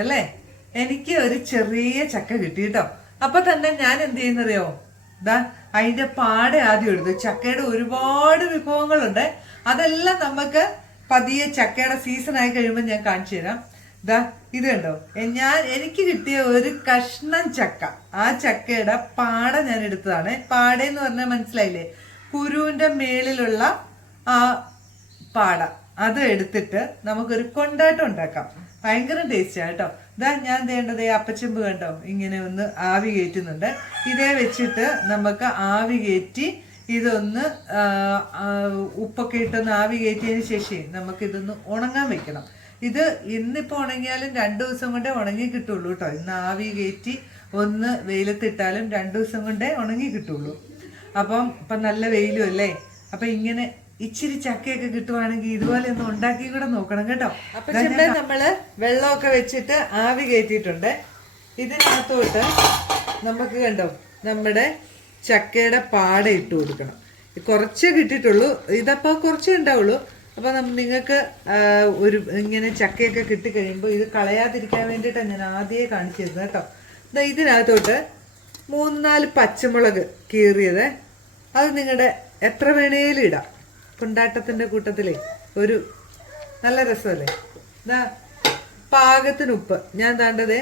അല്ലേ എനിക്ക് ഒരു ചെറിയ ചക്ക കിട്ടി കേട്ടോ. അപ്പൊ തന്നെ ഞാൻ എന്ത് ചെയ്യുന്നറിയോ? ദാ അതിന്റെ പാടെ ആദ്യം എടുത്തു. ചക്കയുടെ ഒരുപാട് വിഭവങ്ങളുണ്ട്. അതെല്ലാം നമുക്ക് പതിയെ ചക്കയുടെ സീസൺ ആയി കഴിയുമ്പോൾ ഞാൻ കാണിച്ചു തരാം. ദാ ഇത് കണ്ടോ? ഞാൻ എനിക്ക് കിട്ടിയ ഒരു കഷ്ണം ചക്ക. ആ ചക്കയുടെ പാട ഞാൻ എടുത്തതാണ്. പാട എന്ന് പറഞ്ഞാൽ മനസ്സിലായില്ലേ? കുരുവിന്റെ മേളിലുള്ള ആ പാട. അത് എടുത്തിട്ട് നമുക്കൊരു കൊണ്ടാട്ടം ഉണ്ടാക്കാം. ഭയങ്കര ടേസ്റ്റാണ് കേട്ടോ. ഇതാ ഞാൻ വേണ്ടത് അപ്പച്ചെമ്പ് കണ്ടോ? ഇങ്ങനെ ഒന്ന് ആവി കയറ്റുന്നുണ്ട്. ഇതേ വെച്ചിട്ട് നമുക്ക് ആവി കയറ്റി ഇതൊന്ന് ഉപ്പൊക്കെ ഇട്ടൊന്ന് ആവി കയറ്റിയതിന് ശേഷം നമുക്ക് ഇതൊന്ന് ഉണങ്ങാൻ വെക്കണം. ഇത് ഇന്നിപ്പോൾ ഉണങ്ങിയാലും രണ്ടു ദിവസം കൊണ്ടേ ഉണങ്ങി കിട്ടുള്ളൂ കേട്ടോ. ഇന്ന് ആവി കയറ്റി ഒന്ന് വെയിലത്തിട്ടാലും രണ്ടു ദിവസം കൊണ്ടേ ഉണങ്ങി കിട്ടുള്ളൂ. അപ്പം ഇപ്പം നല്ല വെയിലും അല്ലേ? അപ്പം ഇങ്ങനെ ഇച്ചിരി ചക്കയൊക്കെ കിട്ടുവാണെങ്കിൽ ഇതുപോലെ ഒന്ന് ഉണ്ടാക്കി കൂടെ നോക്കണം കേട്ടോ. അപ്പൊ ചെണ്ട നമ്മൾ വെള്ളമൊക്കെ വെച്ചിട്ട് ആവി കയറ്റിയിട്ടുണ്ട്. ഇതിനകത്തോട്ട് നമുക്ക് കണ്ടോ നമ്മുടെ ചക്കയുടെ പാട ഇട്ട് കൊടുക്കണം. കുറച്ചേ കിട്ടിയിട്ടുള്ളൂ. ഇതപ്പോൾ കുറച്ചേ ഉണ്ടാവുള്ളൂ. അപ്പൊ നിങ്ങൾക്ക് ഒരു ഇങ്ങനെ ചക്കയൊക്കെ കിട്ടിക്കഴിയുമ്പോൾ ഇത് കളയാതിരിക്കാൻ വേണ്ടിയിട്ടാണ് ഞാൻ ആദ്യമേ കാണിച്ചിരുന്നത് കേട്ടോ. ദാ ഇതിനകത്തോട്ട് മൂന്ന് നാല് പച്ചമുളക് കീറിയത്. അത് നിങ്ങളുടെ എത്ര വേണേലും ഇടാം. കൊണ്ടാട്ടത്തിന്റെ കൂട്ടത്തിലേ ഒരു നല്ല രസമല്ലേ? ഇതാ പാകത്തിന് ഉപ്പ്. ഞാൻ താണ്ടത്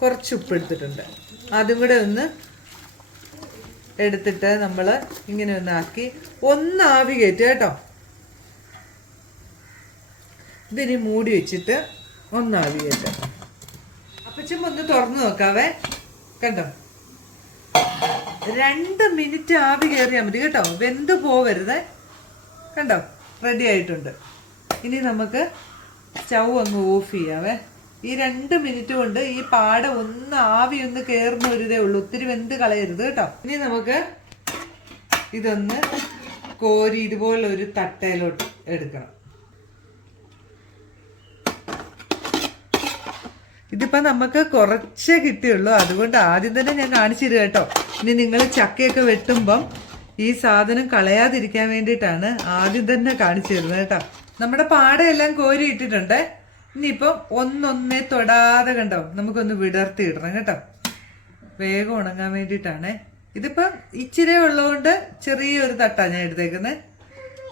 കുറച്ച് ഉപ്പ് എടുത്തിട്ടുണ്ട്. അതും കൂടെ ഒന്ന് എടുത്തിട്ട് നമ്മൾ ഇങ്ങനെ ഒന്ന് ആക്കി ഒന്ന് ആവി കയറ്റുക കേട്ടോ. ഇതിനി മൂടി വെച്ചിട്ട് ഒന്ന് ആവി കയറ്റാം അപ്പച്ചും ഒന്ന് തുറന്നു നോക്കാവേ. കണ്ടോ? രണ്ട് മിനിറ്റ് ആവി കയറിയാൽ മതി കേട്ടോ. വെന്ത് പോവരുത്. കണ്ടോ? റെഡി ആയിട്ടുണ്ട്. ഇനി നമുക്ക് സ്റ്റൗ അങ്ങ് ഓഫ് ചെയ്യാവേ. ഈ രണ്ട് മിനിറ്റ് കൊണ്ട് ഈ പാട ഒന്ന് ആവി ഒന്ന് കയറുന്ന ഒരു ഇതേ ഉള്ളൂ. ഒത്തിരി വെന്ത് കളയരുത് കേട്ടോ. ഇനി നമുക്ക് ഇതൊന്ന് കോരി ഇതുപോലെ ഒരു തട്ടയിലോട്ട് എടുക്കണം. ഇതിപ്പോ നമുക്ക് കുറച്ചേ കിട്ടിയുള്ളൂ. അതുകൊണ്ട് ആദ്യം തന്നെ ഞാൻ കാണിച്ചു കേട്ടോ. ഇനി നിങ്ങൾ ചക്കയൊക്കെ വെട്ടുമ്പം ഈ സാധനം കളയാതിരിക്കാൻ വേണ്ടിയിട്ടാണ് ആദ്യം തന്നെ കാണിച്ചു തരുന്നത് കേട്ടോ. നമ്മുടെ പാടയെല്ലാം കോരി ഇട്ടിട്ടുണ്ട്. ഇനിയിപ്പം ഒന്നൊന്നേ തൊടാതെ കണ്ടോ നമുക്കൊന്ന് വിടർത്തി ഇടണം കേട്ടോ. വേഗം ഉണങ്ങാൻ വേണ്ടിയിട്ടാണ്. ഇതിപ്പം ഇച്ചിരി ഉള്ളതുകൊണ്ട് ചെറിയൊരു തട്ടാണ് ഞാൻ എടുത്തേക്കുന്നത്.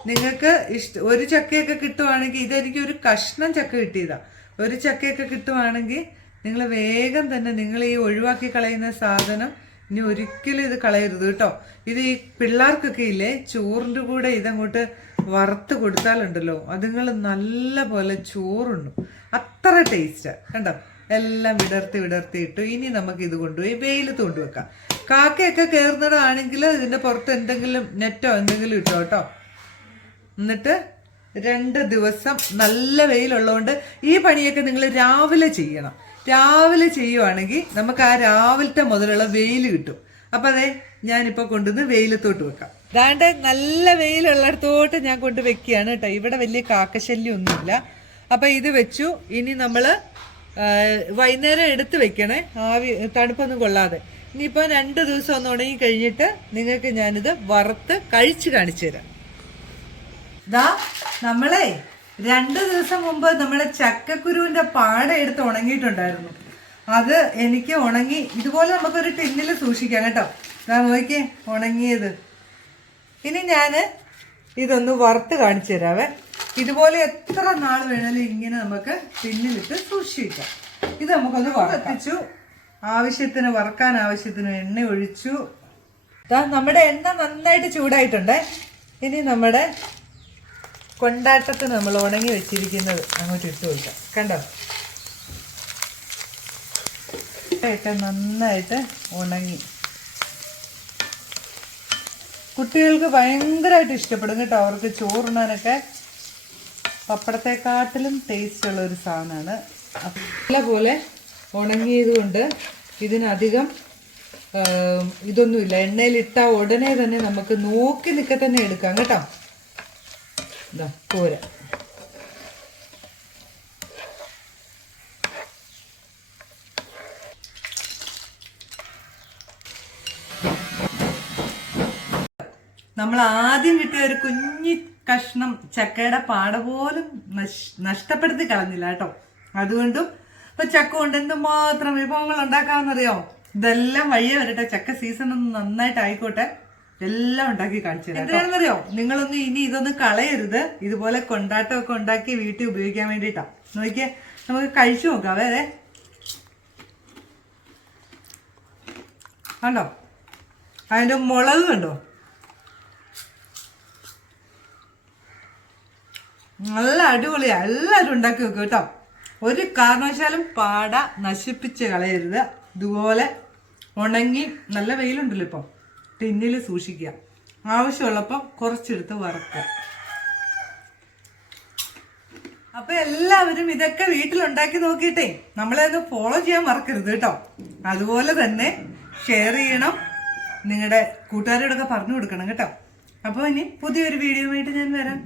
നിങ്ങൾക്ക് ഇഷ്ട ഒരു ചക്കയൊക്കെ കിട്ടുവാണെങ്കിൽ ഇതെനിക്ക് ഒരു കഷ്ണം ചക്ക കിട്ടിയതാ. ഒരു ചക്കയൊക്കെ കിട്ടുവാണെങ്കിൽ നിങ്ങൾ വേഗം തന്നെ നിങ്ങൾ ഈ ഒഴിവാക്കി കളയുന്ന സാധനം ഇനി ഒരിക്കലും ഇത് കളയരുത് കേട്ടോ. ഇത് ഈ പിള്ളേർക്കൊക്കെ ഇല്ലേ ചോറിന്റെ കൂടെ ഇതങ്ങോട്ട് വറുത്ത് കൊടുത്താലുണ്ടല്ലോ അതുങ്ങൾ നല്ല പോലെ ചോറുണ്ടു അത്ര ടേസ്റ്റ്. കണ്ടോ? എല്ലാം വിടർത്തി വിടർത്തിയിട്ടു ഇനി നമുക്ക് ഇത് കൊണ്ടുപോയി വെയിലത്ത് കൊണ്ടുവെക്കാം. കാക്കയൊക്കെ കയറുന്നതാണെങ്കിൽ ഇതിന്റെ പുറത്ത് എന്തെങ്കിലും നെറ്റോ എന്തെങ്കിലും ഇട്ടോ കേട്ടോ. എന്നിട്ട് രണ്ട് ദിവസം നല്ല വെയിലുള്ളതുകൊണ്ട് ഈ പണിയൊക്കെ നിങ്ങൾ രാവിലെ ചെയ്യണം. രാവിലെ ചെയ്യുവാണെങ്കിൽ നമുക്ക് ആ രാവിലത്തെ മുതലുള്ള വെയിൽ കിട്ടും. അപ്പൊ അതെ ഞാനിപ്പോ കൊണ്ടുവന്ന് വെയിലത്തോട്ട് വെക്കാം. ദാണ്ട് നല്ല വെയിലുള്ളിടത്തോട്ട് ഞാൻ കൊണ്ട് വെക്കുകയാണ് കേട്ടോ. ഇവിടെ വലിയ കാക്കശല്യം ഒന്നുമില്ല അപ്പൊ ഇത് വെച്ചു. ഇനി നമ്മൾ ആ, വൈകുന്നേരം എടുത്ത് വെക്കണേ. ആവി തണുപ്പൊന്നും കൊള്ളാതെ. ഇനിയിപ്പോ രണ്ട് ദിവസം ഒന്ന് ഉണങ്ങി കഴിഞ്ഞിട്ട് നിങ്ങൾക്ക് ഞാനിത് വറുത്ത് കഴിച്ചു കാണിച്ചു തരാം. ദാ നമ്മളെ രണ്ട് ദിവസം മുമ്പ് നമ്മുടെ ചക്കക്കുരുവിന്റെ പാട എടുത്ത് ഉണങ്ങിയിട്ടുണ്ടായിരുന്നു. അത് എനിക്ക് ഉണങ്ങി ഇതുപോലെ നമുക്കൊരു ടിന്നിൽ സൂക്ഷിക്കാം കേട്ടോ. ഞാൻ നോക്കിയേ ഉണങ്ങിയത്. ഇനി ഞാൻ ഇതൊന്ന് വറുത്ത് കാണിച്ചു തരാവേ. ഇതുപോലെ എത്ര നാൾ വേണേലും ഇങ്ങനെ നമുക്ക് ടിന്നിലിട്ട് സൂക്ഷിക്കാം. ഇത് നമുക്കൊന്ന് വറുത്തിച്ചു ആവശ്യത്തിന് വറുക്കാൻ ആവശ്യത്തിന് എണ്ണ ഒഴിച്ചു. നമ്മുടെ എണ്ണ നന്നായിട്ട് ചൂടായിട്ടുണ്ട്. ഇനി നമ്മുടെ കൊണ്ടാട്ടത്തിന് നമ്മൾ ഉണങ്ങി വെച്ചിരിക്കുന്നത് അങ്ങോട്ട് ഇട്ട് കൊടുക്കാം. കണ്ടോ? ഇട്ട് നന്നായിട്ട് ഉണങ്ങി. കുട്ടികൾക്ക് ഭയങ്കരമായിട്ട് ഇഷ്ടപ്പെടും കേട്ടോ. അവർക്ക് ചോറുണ്ണാനൊക്കെ പപ്പടത്തെക്കാട്ടിലും ടേസ്റ്റ് ഉള്ള ഒരു സാധനമാണ്. നല്ലപോലെ ഉണങ്ങിയത് കൊണ്ട് ഇതിനധികം ഇതൊന്നുമില്ല. എണ്ണയിലിട്ട ഉടനെ തന്നെ നമുക്ക് നോക്കി നിൽക്കെ തന്നെ എടുക്കാം കേട്ടോ. ഇതാ പോര. നമ്മൾ ആദ്യം കിട്ടിയ ഒരു കുഞ്ഞി കഷ്ണം ചക്കയുടെ പാട പോലും നഷ്ടപ്പെടുത്തി കളഞ്ഞില്ല കേട്ടോ. അതുകൊണ്ടും ഇപ്പൊ ചക്ക കൊണ്ട് എന്തുമാത്രം വിഭവങ്ങൾ ഉണ്ടാക്കാമെന്നറിയോ? ഇതെല്ലാം വഴിയെ വരട്ടെ. ചക്ക സീസൺ ഒന്ന് നന്നായിട്ട് ആയിക്കോട്ടെ. എല്ലാം ഉണ്ടാക്കി കാണിച്ചു എന്താണെന്നറിയോ നിങ്ങളൊന്നും ഇനി ഇതൊന്നും കളയരുത്. ഇതുപോലെ കൊണ്ടാട്ടമൊക്കെ ഉണ്ടാക്കി വീട്ടിൽ ഉപയോഗിക്കാൻ വേണ്ടിയിട്ടാ. നോക്കിയേ നമുക്ക് കഴിച്ചു നോക്കാം. അതെ കണ്ടോ? അതിന്റെ മുളക് കണ്ടോ? നല്ല അടിപൊളിയാ. എല്ലാവരും ഉണ്ടാക്കി വെക്കും കേട്ടോ. ഒരു കാരണവശാലും പാട നശിപ്പിച്ച് കളയരുത്. ഇതുപോലെ ഉണങ്ങി നല്ല വെയിലുണ്ടല്ലോ ഇപ്പം. ടിന്നിൽ സൂക്ഷിക്കുക. ആവശ്യമുള്ളപ്പം കുറച്ചെടുത്ത് വറുക്കുക. അപ്പൊ എല്ലാവരും ഇതൊക്കെ വീട്ടിലുണ്ടാക്കി നോക്കിയിട്ടേ നമ്മളെ ഒന്ന് ഫോളോ ചെയ്യാൻ മറക്കരുത് കേട്ടോ. അതുപോലെ തന്നെ ഷെയർ ചെയ്യണം. നിങ്ങളുടെ കൂട്ടുകാരോടൊക്കെ പറഞ്ഞു കൊടുക്കണം കേട്ടോ. അപ്പോൾ ഇനി പുതിയൊരു വീഡിയോ ആയിട്ട് ഞാൻ വരാം.